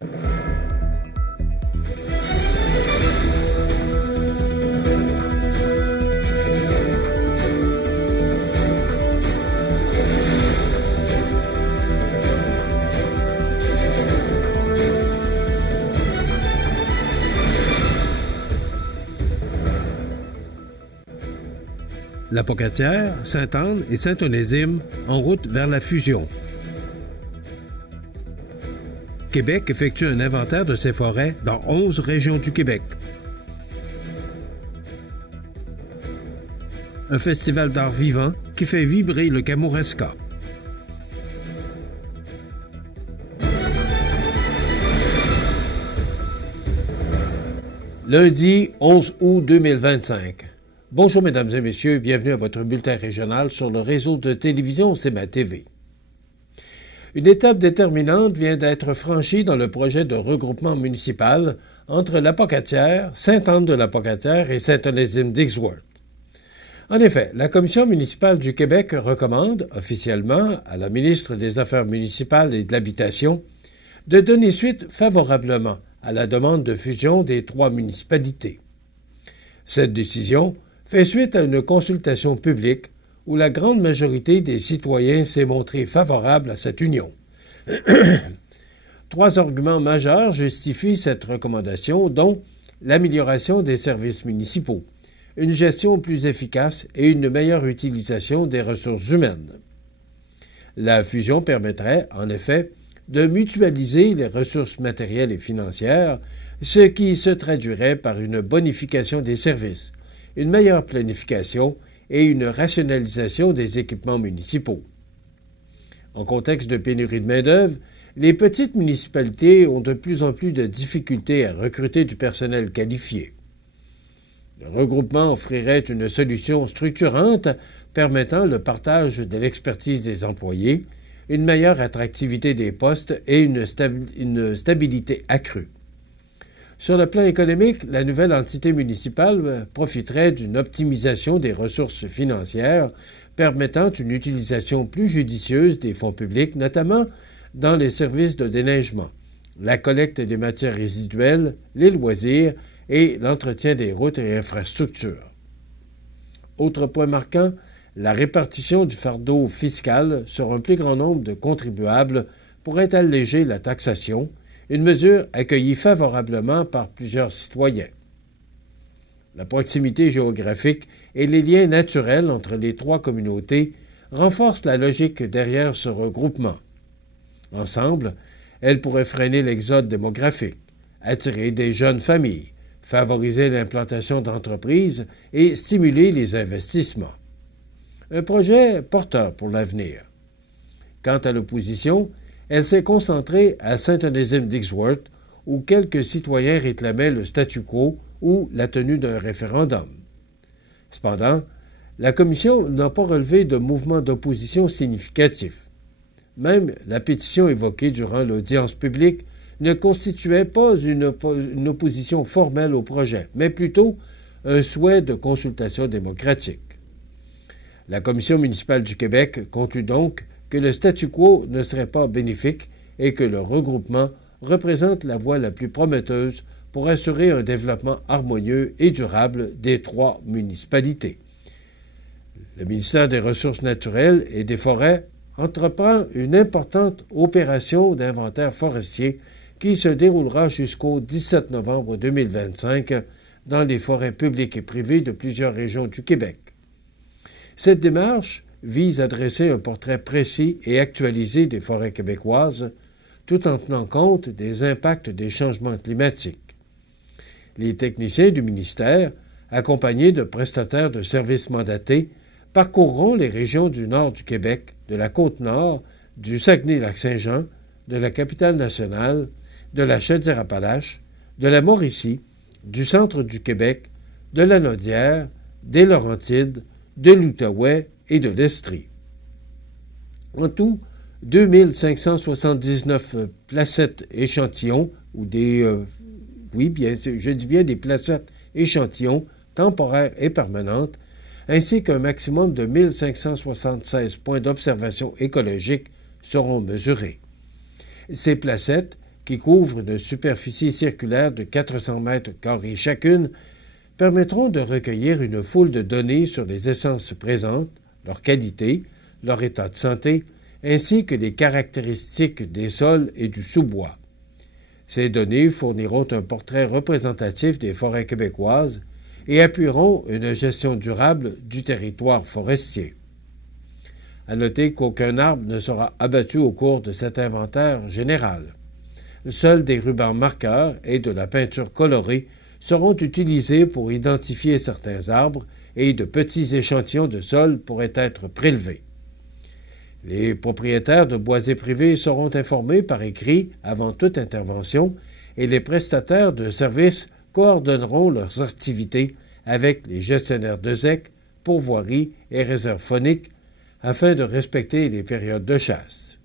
La Pocatière, Sainte-Anne et Saint-Onésime en route vers la fusion. Québec effectue un inventaire de ses forêts dans 11 régions du Québec. Un festival d'art vivant qui fait vibrer le Kamouraska. Lundi 11 août 2025. Bonjour mesdames et messieurs, bienvenue à votre bulletin régional sur le réseau de télévision CMA TV. Une étape déterminante vient d'être franchie dans le projet de regroupement municipal entre la Pocatière, Sainte-Anne-de-la-Pocatière et Saint-Onésime-Dixworth. En effet, la Commission municipale du Québec recommande officiellement à la ministre des Affaires municipales et de l'Habitation de donner suite favorablement à la demande de fusion des 3 municipalités. Cette décision fait suite à une consultation publique où la grande majorité des citoyens s'est montrée favorable à cette union. 3 arguments majeurs justifient cette recommandation, dont l'amélioration des services municipaux, une gestion plus efficace et une meilleure utilisation des ressources humaines. La fusion permettrait, en effet, de mutualiser les ressources matérielles et financières, ce qui se traduirait par une bonification des services, une meilleure planification et une rationalisation des équipements municipaux. En contexte de pénurie de main-d'œuvre, les petites municipalités ont de plus en plus de difficultés à recruter du personnel qualifié. Le regroupement offrirait une solution structurante permettant le partage de l'expertise des employés, une meilleure attractivité des postes et une stabilité accrue. Sur le plan économique, la nouvelle entité municipale profiterait d'une optimisation des ressources financières permettant une utilisation plus judicieuse des fonds publics, notamment dans les services de déneigement, la collecte des matières résiduelles, les loisirs et l'entretien des routes et infrastructures. Autre point marquant, la répartition du fardeau fiscal sur un plus grand nombre de contribuables pourrait alléger la taxation, une mesure accueillie favorablement par plusieurs citoyens. La proximité géographique et les liens naturels entre les 3 communautés renforcent la logique derrière ce regroupement. Ensemble, elles pourraient freiner l'exode démographique, attirer des jeunes familles, favoriser l'implantation d'entreprises et stimuler les investissements. Un projet porteur pour l'avenir. Quant à l'opposition, elle s'est concentrée à Saint-Onésime-Dixworth, où quelques citoyens réclamaient le statu quo ou la tenue d'un référendum. Cependant, la Commission n'a pas relevé de mouvement d'opposition significatif. Même la pétition évoquée durant l'audience publique ne constituait pas une opposition formelle au projet, mais plutôt un souhait de consultation démocratique. La Commission municipale du Québec conclut donc que le statu quo ne serait pas bénéfique et que le regroupement représente la voie la plus prometteuse pour assurer un développement harmonieux et durable des 3 municipalités. Le ministère des Ressources naturelles et des Forêts entreprend une importante opération d'inventaire forestier qui se déroulera jusqu'au 17 novembre 2025 dans les forêts publiques et privées de plusieurs régions du Québec. Cette démarche vise à dresser un portrait précis et actualisé des forêts québécoises, tout en tenant compte des impacts des changements climatiques. Les techniciens du ministère, accompagnés de prestataires de services mandatés, parcourront les régions du nord du Québec, de la Côte-Nord, du Saguenay-Lac-Saint-Jean, de la Capitale-Nationale, de la Chaudière-Appalaches, de la Mauricie, du centre du Québec, de la Naudière, des Laurentides, de l'Outaouais et de l'Estrie. En tout, 2579 placettes échantillons, ou je dis bien des placettes échantillons, temporaires et permanentes, ainsi qu'un maximum de 1576 points d'observation écologique seront mesurés. Ces placettes, qui couvrent une superficie circulaire de 400 mètres carrés chacune, permettront de recueillir une foule de données sur les essences présentes, leur qualité, leur état de santé, ainsi que les caractéristiques des sols et du sous-bois. Ces données fourniront un portrait représentatif des forêts québécoises et appuieront une gestion durable du territoire forestier. À noter qu'aucun arbre ne sera abattu au cours de cet inventaire général. Seuls des rubans marqueurs et de la peinture colorée seront utilisés pour identifier certains arbres et de petits échantillons de sol pourraient être prélevés. Les propriétaires de boisés privés seront informés par écrit avant toute intervention et les prestataires de services coordonneront leurs activités avec les gestionnaires de ZEC, pourvoiries et réserves fauniques afin de respecter les périodes de chasse.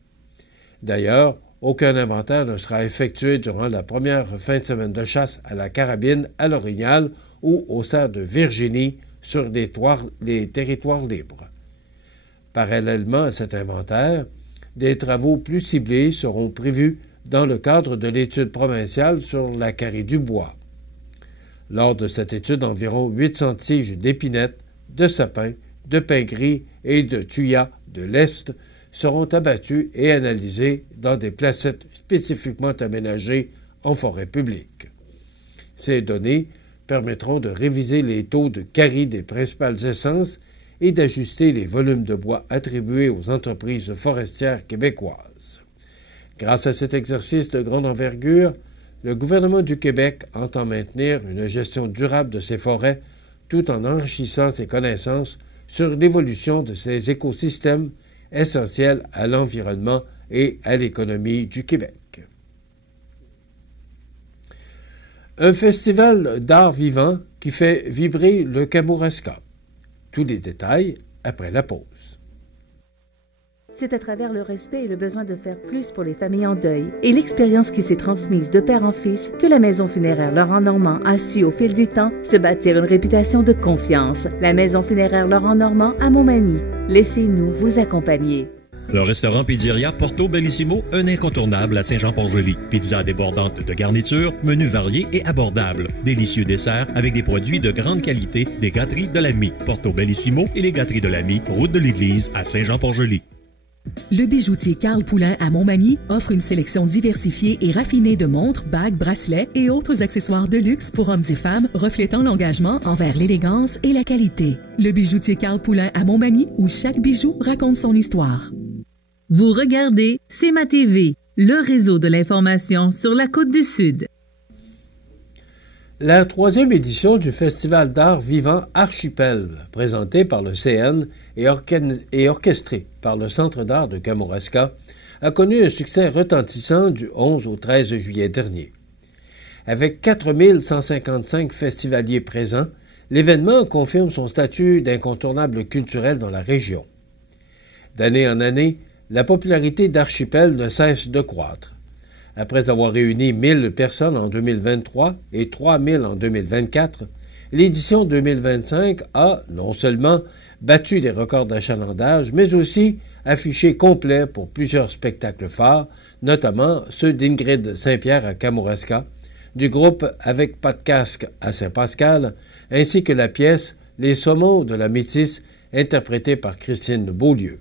D'ailleurs, aucun inventaire ne sera effectué durant la première fin de semaine de chasse à la carabine, à l'orignal ou au cerf de Virginie sur les territoires libres. Parallèlement à cet inventaire, des travaux plus ciblés seront prévus dans le cadre de l'étude provinciale sur la carré du bois. Lors de cette étude, environ 800 tiges d'épinettes, de sapins, de pins gris et de thuyas de l'Est seront abattues et analysées dans des placettes spécifiquement aménagées en forêt publique. Ces données permettront de réviser les taux de carry des principales essences et d'ajuster les volumes de bois attribués aux entreprises forestières québécoises. Grâce à cet exercice de grande envergure, le gouvernement du Québec entend maintenir une gestion durable de ses forêts tout en enrichissant ses connaissances sur l'évolution de ces écosystèmes essentiels à l'environnement et à l'économie du Québec. Un festival d'art vivant qui fait vibrer le Kamouraska. Tous les détails après la pause. C'est à travers le respect et le besoin de faire plus pour les familles en deuil et l'expérience qui s'est transmise de père en fils que la Maison funéraire Laurent Normand a su au fil du temps se bâtir une réputation de confiance. La Maison funéraire Laurent Normand à Montmagny. Laissez-nous vous accompagner. Le restaurant Pizzeria Porto Bellissimo, un incontournable à Saint-Jean-Port-Joli. Pizza débordante de garnitures, menus variés et abordables. Délicieux desserts avec des produits de grande qualité des gâteries de l'Ami. Porto Bellissimo et les gâteries de l'Ami, route de l'église à Saint-Jean-Port-Joli. Le bijoutier Carl Poulain à Montmagny offre une sélection diversifiée et raffinée de montres, bagues, bracelets et autres accessoires de luxe pour hommes et femmes reflétant l'engagement envers l'élégance et la qualité. Le bijoutier Carl Poulain à Montmagny où chaque bijou raconte son histoire. Vous regardez CMA TV, le réseau de l'information sur la Côte-du-Sud. La 3e édition du Festival d'art vivant Archipel, présenté par le CN et orchestré par le Centre d'art de Kamouraska, a connu un succès retentissant du 11 au 13 juillet dernier. Avec 4155 festivaliers présents, l'événement confirme son statut d'incontournable culturel dans la région. D'année en année, la popularité d'Archipel ne cesse de croître. Après avoir réuni 1000 personnes en 2023 et 3000 en 2024, l'édition 2025 a non seulement battu des records d'achalandage, mais aussi affiché complet pour plusieurs spectacles phares, notamment ceux d'Ingrid Saint-Pierre à Kamouraska, du groupe Avec pas de casque à Saint-Pascal, ainsi que la pièce Les saumons de la métisse, interprétée par Christine Beaulieu.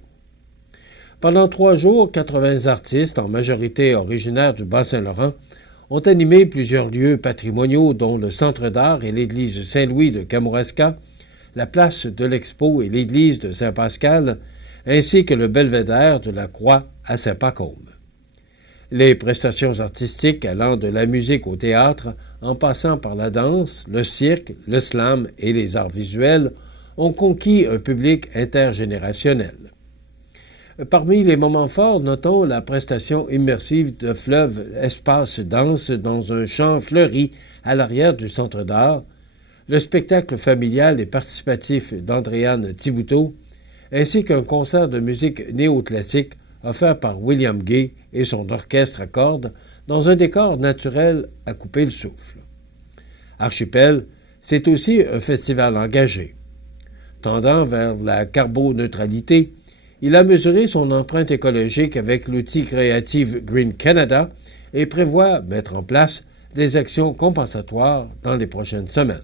Pendant 3 jours, 80 artistes, en majorité originaires du Bas-Saint-Laurent, ont animé plusieurs lieux patrimoniaux dont le Centre d'art et l'église Saint-Louis de Kamouraska, la place de l'Expo et l'église de Saint-Pascal, ainsi que le belvédère de la Croix à Saint-Pacôme. Les prestations artistiques allant de la musique au théâtre, en passant par la danse, le cirque, le slam et les arts visuels, ont conquis un public intergénérationnel. Parmi les moments forts, notons la prestation immersive de Fleuve Espace Danse dans un champ fleuri à l'arrière du Centre d'art, le spectacle familial et participatif d'Andréane Thibouteau, ainsi qu'un concert de musique néoclassique offert par William Gay et son orchestre à cordes dans un décor naturel à couper le souffle. Archipel, c'est aussi un festival engagé. Tendant vers la carboneutralité, il a mesuré son empreinte écologique avec l'outil créatif Green Canada, et prévoit mettre en place des actions compensatoires dans les prochaines semaines.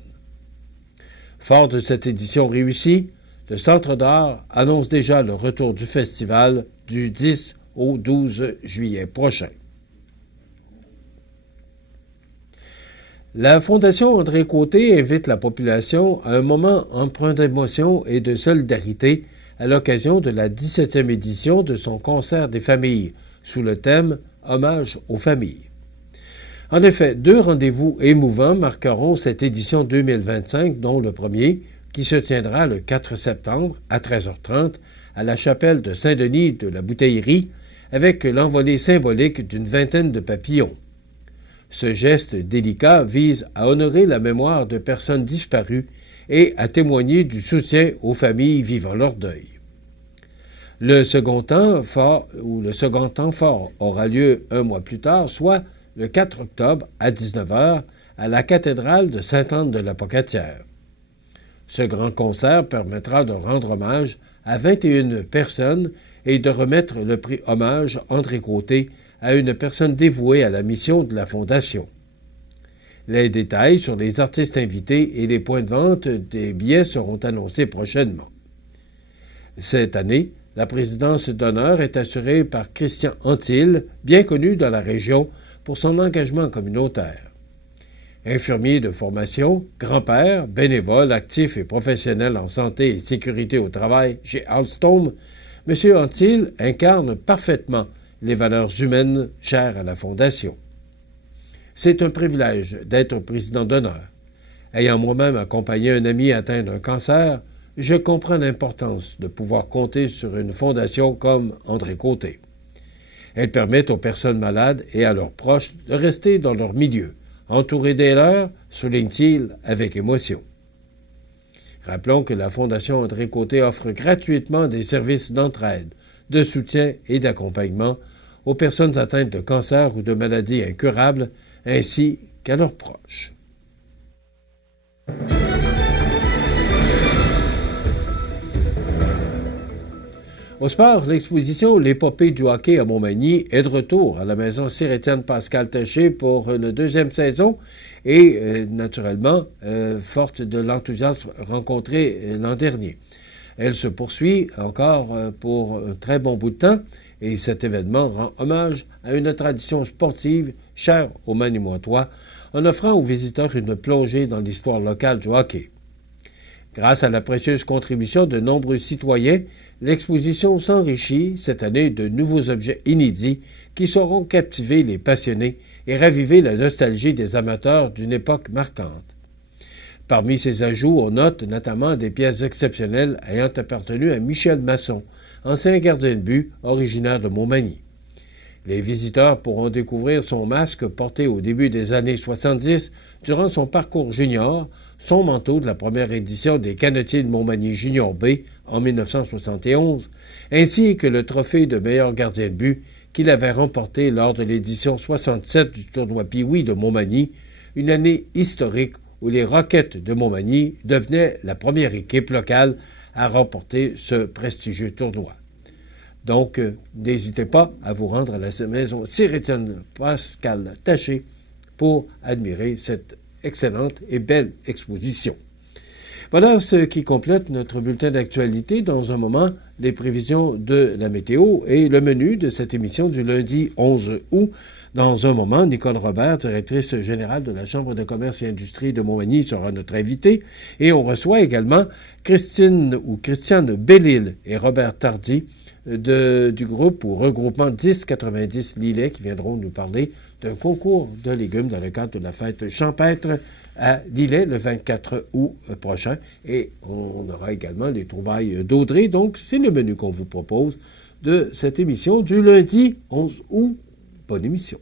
Fort de cette édition réussie, le Centre d'art annonce déjà le retour du festival du 10 au 12 juillet prochain. La Fondation André Côté invite la population à un moment empreint d'émotion et de solidarité à l'occasion de la 17e édition de son concert des familles, sous le thème « Hommage aux familles ». En effet, 2 rendez-vous émouvants marqueront cette édition 2025, dont le premier, qui se tiendra le 4 septembre à 13h30 à la chapelle de Saint-Denis de la Bouteillerie, avec l'envolée symbolique d'une vingtaine de papillons. Ce geste délicat vise à honorer la mémoire de personnes disparues et à témoigner du soutien aux familles vivant leur deuil. Le second temps fort aura lieu un mois plus tard, soit le 4 octobre à 19h à la cathédrale de Sainte-Anne de la Pocatière. Ce grand concert permettra de rendre hommage à 21 personnes et de remettre le prix Hommage André Côté à une personne dévouée à la mission de la Fondation. Les détails sur les artistes invités et les points de vente des billets seront annoncés prochainement. Cette année, la présidence d'honneur est assurée par Christian Antil, bien connu dans la région pour son engagement communautaire. Infirmier de formation, grand-père, bénévole, actif et professionnel en santé et sécurité au travail chez Alstom, M. Antil incarne parfaitement les valeurs humaines chères à la Fondation. C'est un privilège d'être président d'honneur. Ayant moi-même accompagné un ami atteint d'un cancer, je comprends l'importance de pouvoir compter sur une fondation comme André Côté. Elle permet aux personnes malades et à leurs proches de rester dans leur milieu, entourés des leurs, souligne-t-il avec émotion. Rappelons que la Fondation André Côté offre gratuitement des services d'entraide, de soutien et d'accompagnement aux personnes atteintes de cancer ou de maladies incurables, ainsi qu'à leurs proches. Au sport, l'exposition L'épopée du hockey à Montmagny est de retour à la maison Sir-Étienne Pascal Taché pour une deuxième saison et, naturellement, forte de l'enthousiasme rencontré l'an dernier. Elle se poursuit encore pour un très bon bout de temps et cet événement rend hommage à une tradition sportive chère aux Manimotois en offrant aux visiteurs une plongée dans l'histoire locale du hockey. Grâce à la précieuse contribution de nombreux citoyens, l'exposition s'enrichit cette année de nouveaux objets inédits qui sauront captiver les passionnés et raviver la nostalgie des amateurs d'une époque marquante. Parmi ces ajouts, on note notamment des pièces exceptionnelles ayant appartenu à Michel Masson, ancien gardien de but originaire de Montmagny. Les visiteurs pourront découvrir son masque porté au début des années 70 durant son parcours junior, son manteau de la première édition des Canotiers de Montmagny Junior B en 1971, ainsi que le trophée de meilleur gardien de but qu'il avait remporté lors de l'édition 67 du tournoi Pee-Wee de Montmagny, une année historique où les Rockets de Montmagny devenaient la première équipe locale à remporter ce prestigieux tournoi. Donc, n'hésitez pas à vous rendre à la maison Sir-Étienne Pascal Taché pour admirer cette excellente et belle exposition. Voilà ce qui complète notre bulletin d'actualité. Dans un moment, les prévisions de la météo et le menu de cette émission du lundi 11 août. Dans un moment, Nicole Robert, directrice générale de la Chambre de commerce et industrie de Montmagny, sera notre invitée. Et on reçoit également Christiane Bellil et Robert Tardy du groupe ou regroupement 1090 Lillet qui viendront nous parler d'un concours de légumes dans le cadre de la fête champêtre à Lillet le 24 août prochain. Et on aura également les trouvailles d'Audrey. Donc, c'est le menu qu'on vous propose de cette émission du lundi 11 août. Bonne émission.